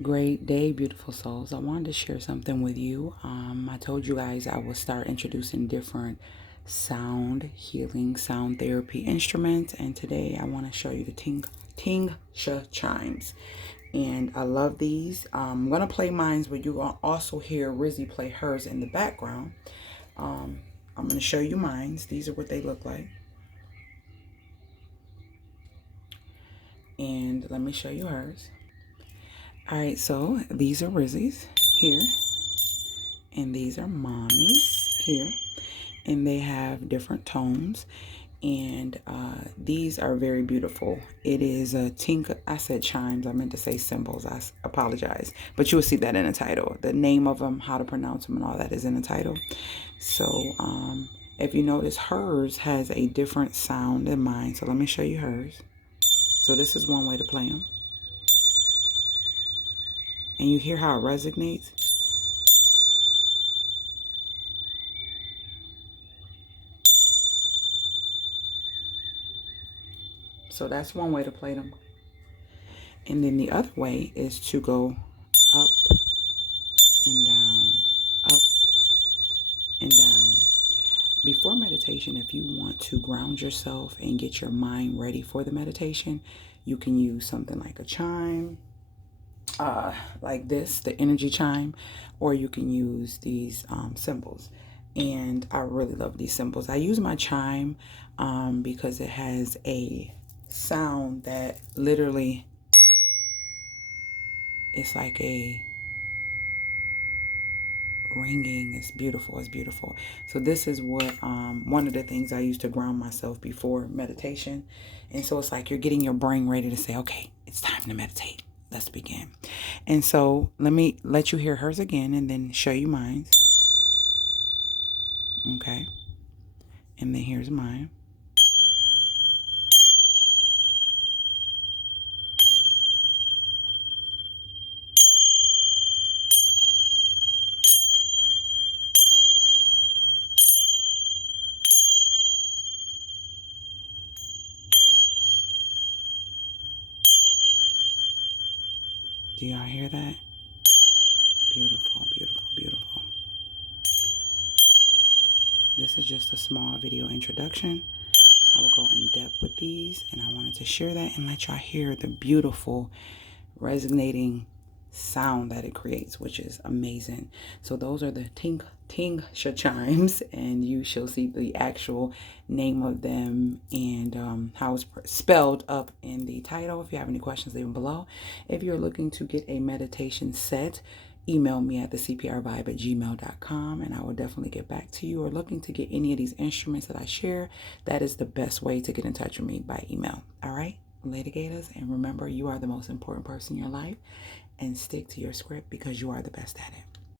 Great day, beautiful souls. I wanted to share something with you. I told you guys I would start introducing different sound healing, sound therapy instruments, and today I want to show you the Tingsha chimes. And I love these. I'm going to play mine, but you're going to also hear Rizzy play hers in the background. I'm going to show you mine. These are what they look like. And let me show you hers. All right, so these are Rizzy's here. And these are Mommy's here. And they have different tones. And these are very beautiful. It is a I said chimes. I meant to say cymbals. I apologize. But you will see that in the title. The name of them, how to pronounce them, and all that is in the title. So if you notice, hers has a different sound than mine. So let me show you hers. So this is one way to play them. And you hear how it resonates. So that's one way to play them. And then the other way is to go up and down, up and down. Before meditation, if you want to ground yourself and get your mind ready for the meditation, you can use something like a chime, like this, the energy chime, or you can use these cymbals. And I really love these cymbals. I use my chime because it has a sound that literally, it's like a ringing. It's beautiful. It's beautiful. So this is what one of the things I use to ground myself before meditation. And so it's like you're getting your brain ready to say, okay, it's time to meditate. Let's begin. And so let me let you hear hers again and then show you mine. Okay. And then here's mine. Do y'all hear that? Beautiful, beautiful, beautiful. This is just a small video introduction. I will go in depth with these, and I wanted to share that and let y'all hear the beautiful resonating sound that it creates, which is amazing. So those are the Tingsha chimes, and you shall see the actual name of them and how it's spelled up in the title. If you have any questions, leave them below. If you're looking to get a meditation set, email me at TheCPRVibe@gmail.com, and I will definitely get back to you. Or looking to get any of these instruments that I share, that is the best way to get in touch with me, by email. All right, litigators, and remember, you are the most important person in your life, and stick to your script because you are the best at it.